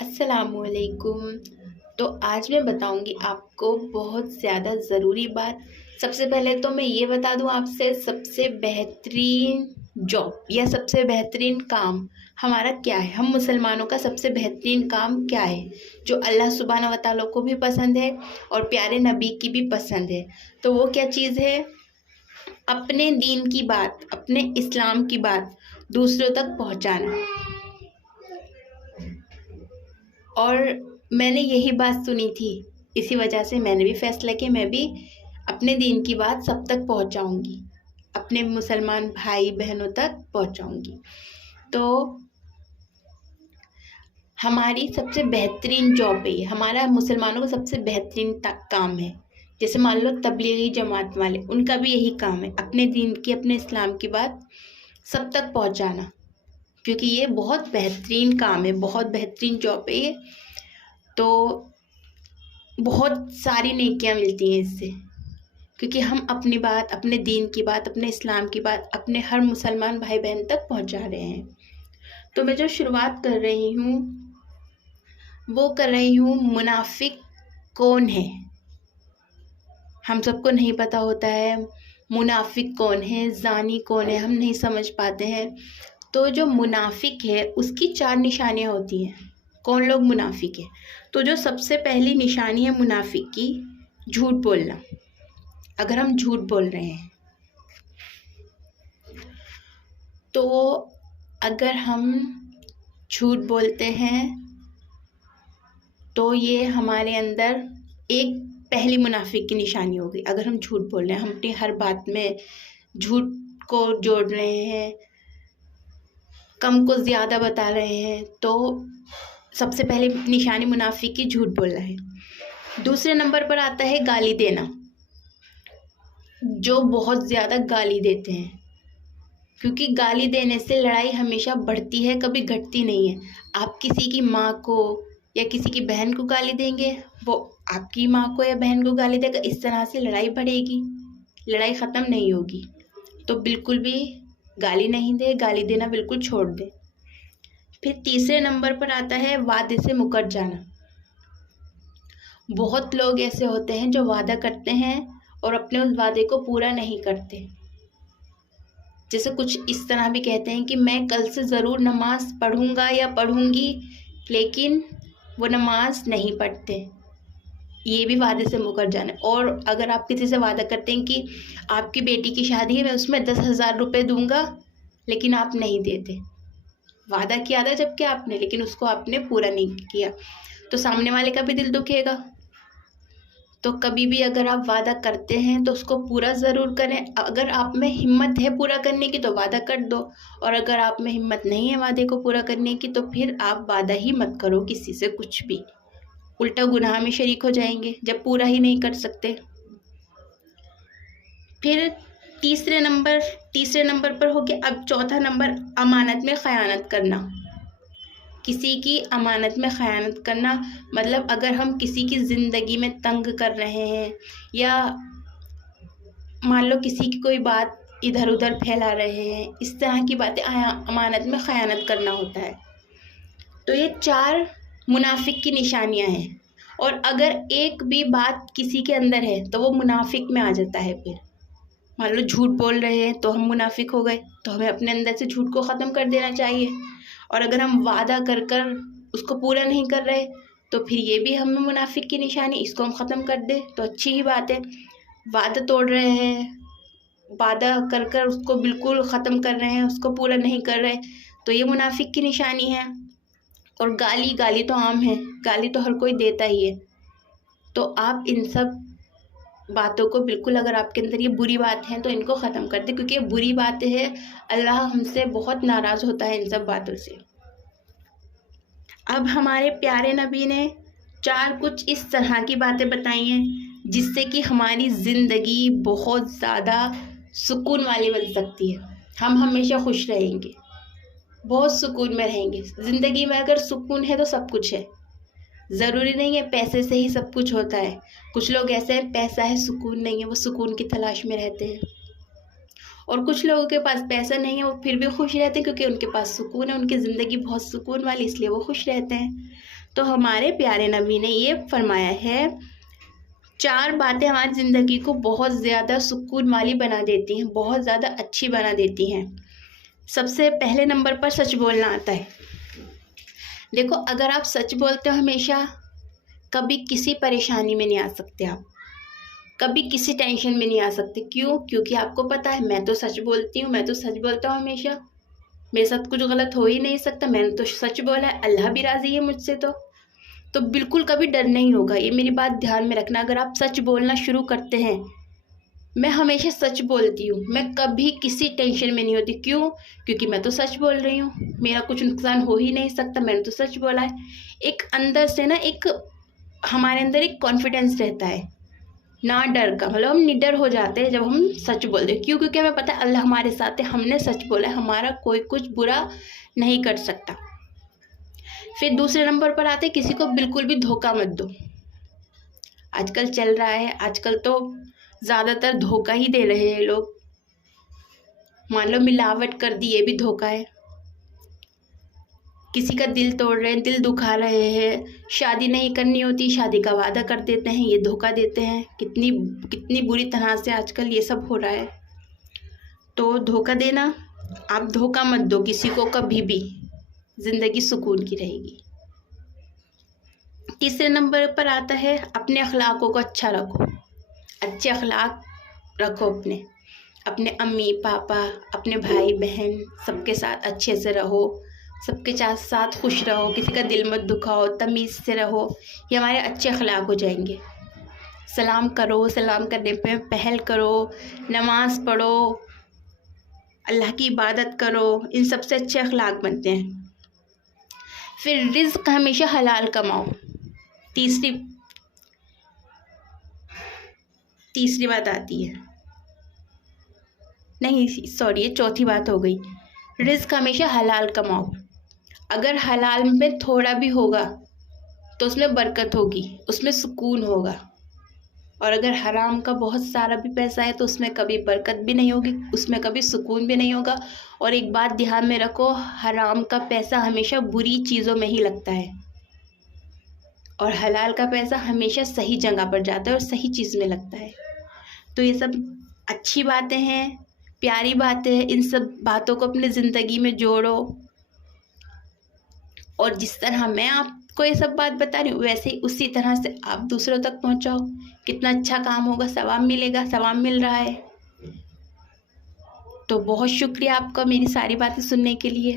अस्सलामुअलैकुम। तो आज मैं बताऊंगी आपको बहुत ज़्यादा ज़रूरी बात। सबसे पहले तो मैं ये बता दूं आपसे, सबसे बेहतरीन जॉब या सबसे बेहतरीन काम हमारा क्या है। हम मुसलमानों का सबसे बेहतरीन काम क्या है जो अल्लाह सुब्हाना व तआला को भी पसंद है और प्यारे नबी की भी पसंद है। तो वो क्या चीज़ है? अपने दीन की बात, अपने इस्लाम की बात दूसरों तक पहुंचाना। और मैंने यही बात सुनी थी, इसी वजह से मैंने भी फैसला किया मैं भी अपने दीन की बात सब तक पहुंचाऊंगी, अपने मुसलमान भाई बहनों तक पहुंचाऊंगी। तो हमारी सबसे बेहतरीन जॉब है ये, हमारा मुसलमानों का सबसे बेहतरीन काम है। जैसे मान लो तबलीगी जमात वाले, उनका भी यही काम है, अपने दीन की, अपने इस्लाम की बात सब तक पहुंचाना, क्योंकि ये बहुत बेहतरीन काम है, बहुत बेहतरीन जॉब है ये। तो बहुत सारी नेकियां मिलती हैं इससे, क्योंकि हम अपनी बात, अपने दीन की बात, अपने इस्लाम की बात अपने हर मुसलमान भाई बहन तक पहुंचा रहे हैं। तो मैं जो शुरुआत कर रही हूँ वो कर रही हूँ, मुनाफिक कौन है। हम सबको नहीं पता होता है मुनाफिक कौन है, जानी कौन है, हम नहीं समझ पाते हैं। तो जो मुनाफिक है उसकी 4 निशानियां होती हैं। कौन लोग मुनाफिक है? तो जो सबसे पहली निशानी है मुनाफिक की, झूठ बोलना। अगर हम झूठ बोल रहे हैं तो अगर हम झूठ बोलते हैं तो ये हमारे अंदर एक पहली मुनाफिक की निशानी होगी। अगर हम झूठ बोल रहे हैं, हम अपनी हर बात में झूठ को जोड़ रहे हैं, कम को ज़्यादा बता रहे हैं, तो सबसे पहले निशानी मुनाफिक की झूठ बोलना है। दूसरे नंबर पर आता है गाली देना। जो बहुत ज़्यादा गाली देते हैं, क्योंकि गाली देने से लड़ाई हमेशा बढ़ती है, कभी घटती नहीं है। आप किसी की माँ को या किसी की बहन को गाली देंगे, वो आपकी माँ को या बहन को गाली देगा, इस तरह से लड़ाई बढ़ेगी, लड़ाई ख़त्म नहीं होगी। तो बिल्कुल भी गाली नहीं दे, गाली देना बिल्कुल छोड़ दे। फिर तीसरे नंबर पर आता है वादे से मुकर जाना। बहुत लोग ऐसे होते हैं जो वादा करते हैं और अपने उस वादे को पूरा नहीं करते। जैसे कुछ इस तरह भी कहते हैं कि मैं कल से ज़रूर नमाज पढ़ूंगा या पढ़ूंगी, लेकिन वो नमाज नहीं पढ़ते। ये भी वादे से मुकर जाना। और अगर आप किसी से वादा करते हैं कि आपकी बेटी की शादी है, मैं उसमें 10,000 रुपये दूंगा, लेकिन आप नहीं देते। वादा किया था जबकि आपने, लेकिन उसको आपने पूरा नहीं किया, तो सामने वाले का भी दिल दुखेगा। तो कभी भी अगर आप वादा करते हैं तो उसको पूरा ज़रूर करें। अगर आप में हिम्मत है पूरा करने की तो वादा कर दो, और अगर आप में हिम्मत नहीं है वादे को पूरा करने की तो फिर आप वादा ही मत करो किसी से कुछ भी, उल्टा गुनाह में शरीक हो जाएंगे जब पूरा ही नहीं कर सकते। फिर तीसरे नंबर पर हो गया। अब चौथा नंबर, अमानत में ख़यानत करना। किसी की अमानत में ख़यानत करना मतलब अगर हम किसी की ज़िंदगी में तंग कर रहे हैं, या मान लो किसी की कोई बात इधर उधर फैला रहे हैं, इस तरह की बातें अमानत में ख़यानत करना होता है। तो ये 4 मुनाफिक की निशानियां हैं। और अगर एक भी बात किसी के अंदर है तो वो मुनाफिक में आ जाता है। फिर मान लो झूठ बोल रहे हैं तो हम मुनाफिक हो गए, तो हमें अपने अंदर से झूठ को ख़त्म कर देना चाहिए। और अगर हम वादा कर कर उसको पूरा नहीं कर रहे तो फिर ये भी हमें मुनाफिक की निशानी, इसको हम ख़त्म कर दे तो अच्छी ही बात है। वादा तोड़ रहे हैं, वादा कर कर उसको बिल्कुल ख़त्म कर रहे हैं, उसको पूरा नहीं कर रहे, तो ये मुनाफिक की निशानी है। और गाली तो आम है, गाली तो हर कोई देता ही है। तो आप इन सब बातों को बिल्कुल, अगर आपके अंदर ये बुरी बात है तो इनको ख़त्म कर दे, क्योंकि ये बुरी बातें हैं, अल्लाह हमसे बहुत नाराज़ होता है इन सब बातों से। अब हमारे प्यारे नबी ने 4 कुछ इस तरह की बातें बताई हैं जिससे कि हमारी ज़िंदगी बहुत ज़्यादा सुकून वाली बन सकती है। हम हमेशा खुश रहेंगे, बहुत सुकून में रहेंगे। ज़िंदगी में अगर सुकून है तो सब कुछ है। ज़रूरी नहीं है पैसे से ही सब कुछ होता है। कुछ लोग ऐसे हैं, पैसा है सुकून नहीं है, वो सुकून की तलाश में रहते हैं। और कुछ लोगों के पास पैसा नहीं है, वो फिर भी खुश रहते हैं, क्योंकि उनके पास सुकून है, उनकी ज़िंदगी बहुत सुकून वाली, इसलिए वो खुश रहते हैं। तो हमारे प्यारे नबी ने ये फरमाया है, 4 बातें हमारी ज़िंदगी को बहुत ज़्यादा सुकून वाली बना देती हैं, बहुत ज़्यादा अच्छी बना देती हैं। सबसे पहले नंबर पर सच बोलना आता है। देखो, अगर आप सच बोलते हो हमेशा, कभी किसी परेशानी में नहीं आ सकते आप, कभी किसी टेंशन में नहीं आ सकते। क्यों? क्योंकि आपको पता है मैं तो सच बोलती हूँ, मैं तो सच बोलता हूँ हमेशा, मेरे साथ कुछ गलत हो ही नहीं सकता, मैंने तो सच बोला है, अल्लाह भी राज़ी है मुझसे। तो बिल्कुल कभी डर नहीं होगा। ये मेरी बात ध्यान में रखना। अगर आप सच बोलना शुरू करते हैं, मैं हमेशा सच बोलती हूँ, मैं कभी किसी टेंशन में नहीं होती। क्यों? क्योंकि मैं तो सच बोल रही हूँ, मेरा कुछ नुकसान हो ही नहीं सकता, मैंने तो सच बोला है। एक अंदर से ना, एक हमारे अंदर एक कॉन्फिडेंस रहता है, ना डर का, मतलब हम निडर हो जाते हैं जब हम सच बोलते हैं। क्यों? क्योंकि हमें पता है अल्लाह हमारे साथ है, हमने सच बोला है, हमारा कोई कुछ बुरा नहीं कर सकता। फिर दूसरे नंबर पर आते, किसी को बिल्कुल भी धोखा मत दो। आजकल चल रहा है, आजकल तो ज़्यादातर धोखा ही दे रहे हैं लोग। मान लो मिलावट कर दी, ये भी धोखा है। किसी का दिल तोड़ रहे हैं, दिल दुखा रहे हैं, शादी नहीं करनी होती, शादी का वादा कर देते हैं, ये धोखा देते हैं। कितनी कितनी बुरी तरह से आजकल ये सब हो रहा है। तो धोखा देना, आप धोखा मत दो किसी को कभी भी, ज़िंदगी सुकून की रहेगी। तीसरे नंबर पर आता है, अपने अखलाकों को अच्छा रखो। अच्छे अखलाक रखो, अपने अम्मी पापा, अपने भाई बहन, सबके साथ अच्छे से रहो, सबके साथ खुश रहो, किसी का दिल मत दुखाओ, तमीज़ से रहो। ये हमारे अच्छे अखलाक हो जाएंगे। सलाम करो, सलाम करने पे पहल करो, नमाज़ पढ़ो, अल्लाह की इबादत करो, इन सबसे अच्छे अखलाक बनते हैं। फिर रिज़्क हमेशा हलाल कमाओ। तीसरी बात आती है, नहीं सॉरी, ये चौथी बात हो गई। रिज़्क हमेशा हलाल कमाओ। अगर हलाल में थोड़ा भी होगा तो उसमें बरकत होगी, उसमें सुकून होगा। और अगर हराम का बहुत सारा भी पैसा है तो उसमें कभी बरकत भी नहीं होगी, उसमें कभी सुकून भी नहीं होगा। और एक बात ध्यान में रखो, हराम का पैसा हमेशा बुरी चीज़ों में ही लगता है, और हलाल का पैसा हमेशा सही जगह पर जाता है और सही चीज़ में लगता है। तो ये सब अच्छी बातें हैं, प्यारी बातें हैं। इन सब बातों को अपनी ज़िंदगी में जोड़ो, और जिस तरह मैं आपको ये सब बात बता रही हूँ वैसे ही उसी तरह से आप दूसरों तक पहुँचाओ। कितना अच्छा काम होगा, सवाब मिलेगा, सवाब मिल रहा है। तो बहुत शुक्रिया आपका मेरी सारी बातें सुनने के लिए।